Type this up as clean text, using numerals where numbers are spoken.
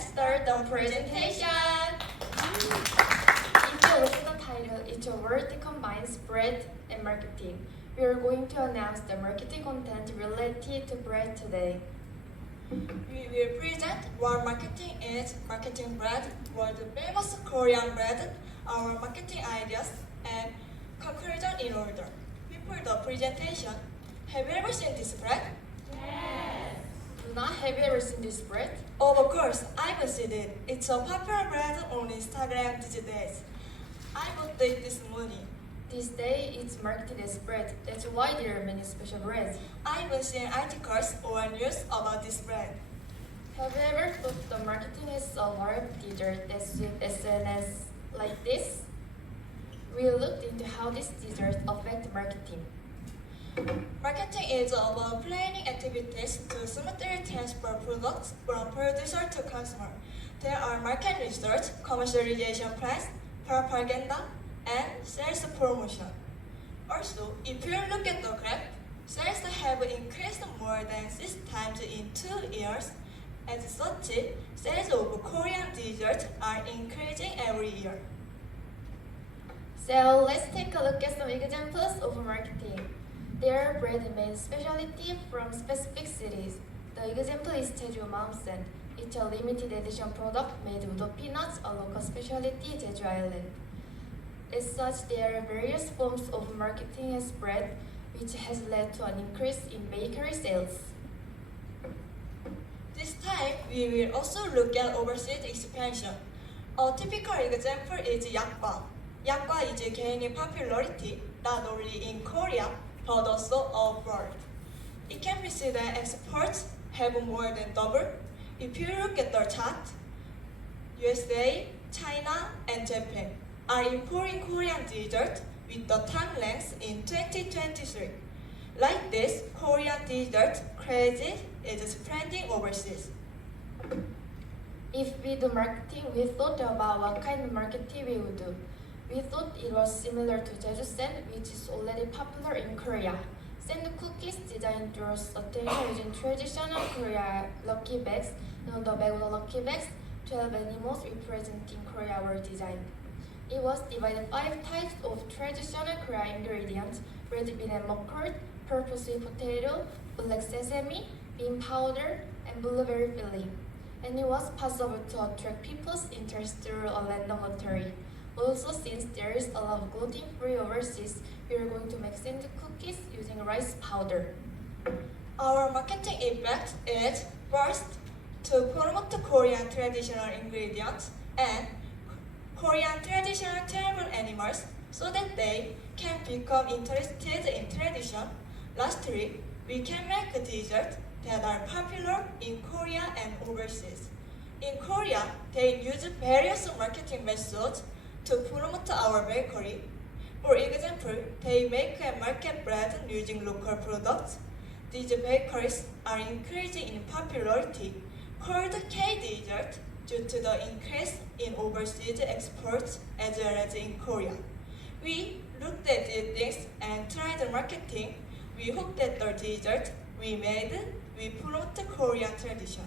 let's start the presentation. If you look at the title, it's a word that combines bread and marketing. We are going to announce the marketing content related to bread today. We will present what marketing is, marketing bread, world famous Korean bread, our marketing ideas, and conclusion in order. Before the presentation, have you ever seen this bread? Luna, have you ever seen this bread? Oh, of course, I've seen it. It's a popular bread on Instagram these days. I bought it this morning. This day, it's marketed as bread. That's why there are many special breads. I've seen articles or news about this bread. Have you ever thought the marketing is a lot of dessert that suit SNS like this? We looked into how these desserts affect marketing. Marketing is about planning activities to smoothly transfer products from producer to consumer. There are market research, commercialization plans, propaganda, and sales promotion. Also, if you look at the graph, sales have increased more than 6 times in 2 years. As such, sales of Korean desserts are increasing every year. So let's take a look at some examples of marketing. There are bread made specialty from specific cities. The example is Jeju Maumsen. It's a limited edition product made with the peanuts, a local specialty Jeju Island. As such, there are various forms of marketing as bread, which has led to an increase in bakery sales. This time, we will also look at overseas expansion. A typical example is yakgwa. Yakgwa is gaining popularity not only in Korea but also abroad. It can be seen that exports have more than doubled. If you look at the chart, USA, China, and Japan are importing Korean dessert with the time length in 2023. Like this, Korean dessert craze is spreading overseas. If we do marketing, we thought about what kind of marketing we would do. We thought it was similar to Jeju Sand, which is already popular in Korea. Sand cookies designed draws attention using traditional Korea lucky bags. On the back of the lucky bags, 12 animals representing Korea were designed. It was divided 5 types of traditional Korean ingredients: red bean and mukcord, purple sweet potato, black sesame, bean powder, and blueberry filling. And it was possible to attract people's interest through a random lottery. Also, since there is a lot of gluten-free overseas, we are going to make sand cookies using rice powder. Our marketing impact is first to promote the Korean traditional ingredients and Korean traditional table animals so that they can become interested in tradition. Lastly, we can make desserts that are popular in Korea and overseas. In Korea, they use various marketing methods to promote our bakery. For example, they make and market bread using local products. These bakeries are increasing in popularity, called K-dessert, due to the increase in overseas exports as well as in Korea. We looked at these things and tried marketing. We hope that the dessert we made will promote the Korean tradition.